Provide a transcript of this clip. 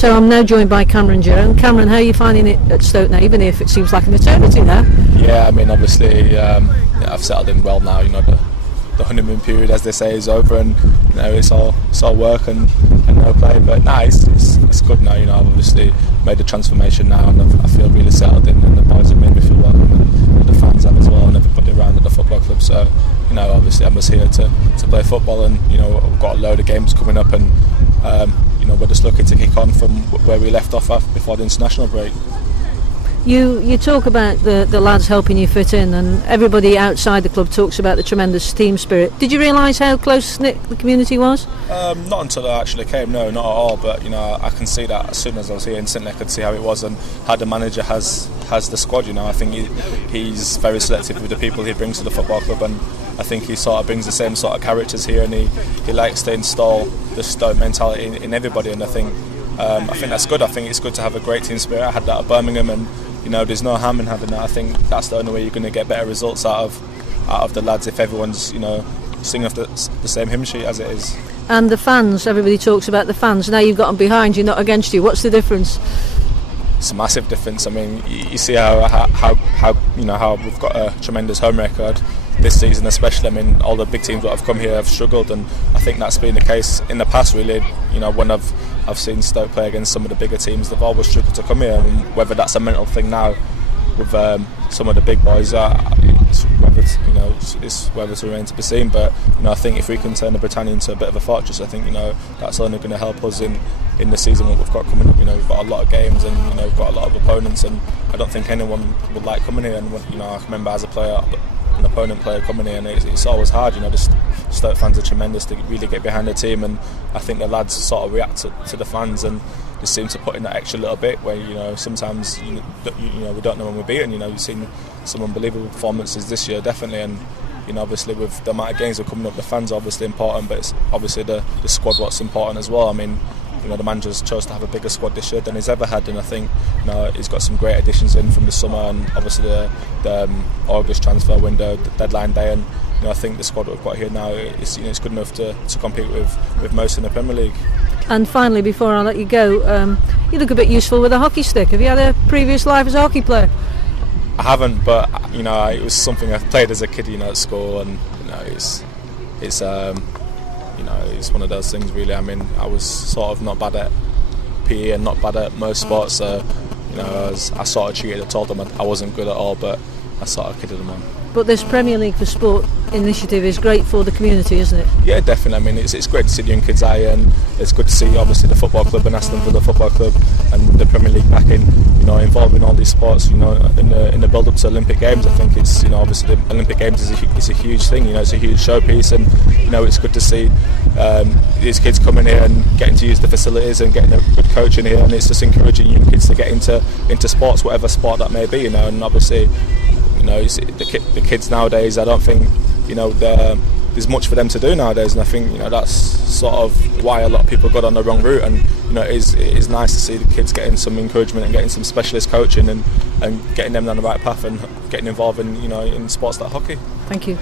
So I'm now joined by Cameron Jerome. Cameron, how are you finding it at Stoke now, even if it seems like an eternity now? Yeah, I mean, obviously, I've settled in well now. The honeymoon period, as they say, is over, and it's all work and no play. But it's good now. I've obviously made a transformation now, and I feel really settled in, and the boys have made me feel welcome, and the fans have as well, and everybody around at the football club. So, obviously, I'm just here to play football, and we've got a load of games coming up, and we're just looking to kick on from where we left off before the international break. You talk about the lads helping you fit in, and everybody outside the club talks about the tremendous team spirit. Did you realise how close-knit the community was? Not until I actually came, no, not at all. But I can see that as soon as I was here instantly. I could see how it was and how the manager has the squad. I think he's very selective with the people he brings to the football club, and I think he sort of brings the same sort of characters here, and he likes to install the Stoke mentality in everybody. And I think that's good. I think it's good to have a great team spirit. I had that at Birmingham, and there's no harm in having that. I think that's the only way you're going to get better results out of the lads, if everyone's singing off the same hymn sheet as it is. And the fans, everybody talks about the fans. Now you've got them behind you, not against you. What's the difference? It's a massive difference. I mean, you see how we've got a tremendous home record this season, especially. I mean, all the big teams that have come here have struggled, and I think that's been the case in the past. Really, when I've seen Stoke play against some of the bigger teams, they've always struggled to come here. And whether that's a mental thing now with some of the big boys, it's whether to remain to be seen. But I think if we can turn the Britannia into a bit of a fortress, I think that's only going to help us in the season what we've got coming up. We've got a lot of games, and we've got a lot of opponents, and I don't think anyone would like coming here. And I remember as a player, an opponent player coming here, and it's always hard. The Stoke fans are tremendous to really get behind the team, and I think the lads sort of react to the fans and just seem to put in that extra little bit where sometimes we don't know when we're beaten. You've seen some unbelievable performances this year, definitely, and obviously with the amount of games that are coming up, the fans are obviously important, but it's obviously the squad what's important as well. I mean, the manager's chose to have a bigger squad this year than he's ever had, and I think he's got some great additions in from the summer, and obviously the August transfer window, the deadline day, and I think the squad that we've got here now is it's good enough to compete with most in the Premier League. And finally, before I let you go, you look a bit useful with a hockey stick. Have you had a previous life as a hockey player? I haven't, but it was something I played as a kid, at school, and it's one of those things really. I mean, I was sort of not bad at PE and not bad at most sports, so I sort of cheated. I told them I wasn't good at all, but I sort of kidded them on. But this Premier League for Sport initiative is great for the community, isn't it? Yeah, definitely. I mean, it's great to see the young kids out here, and it's good to see obviously the football club and Aston Villa Football Club and the Premier League backing, involved in all these sports, in the build-up to Olympic Games. I think it's, obviously the Olympic Games is a huge thing. It's a huge showpiece, and it's good to see these kids coming here and getting to use the facilities and getting a good coach in here, and it's just encouraging young kids to get into sports, whatever sport that may be, and obviously. The kids nowadays, I don't think there's much for them to do nowadays, and I think that's sort of why a lot of people got on the wrong route. And it is nice to see the kids getting some encouragement and getting some specialist coaching and getting them down the right path and getting involved in sports like hockey. Thank you.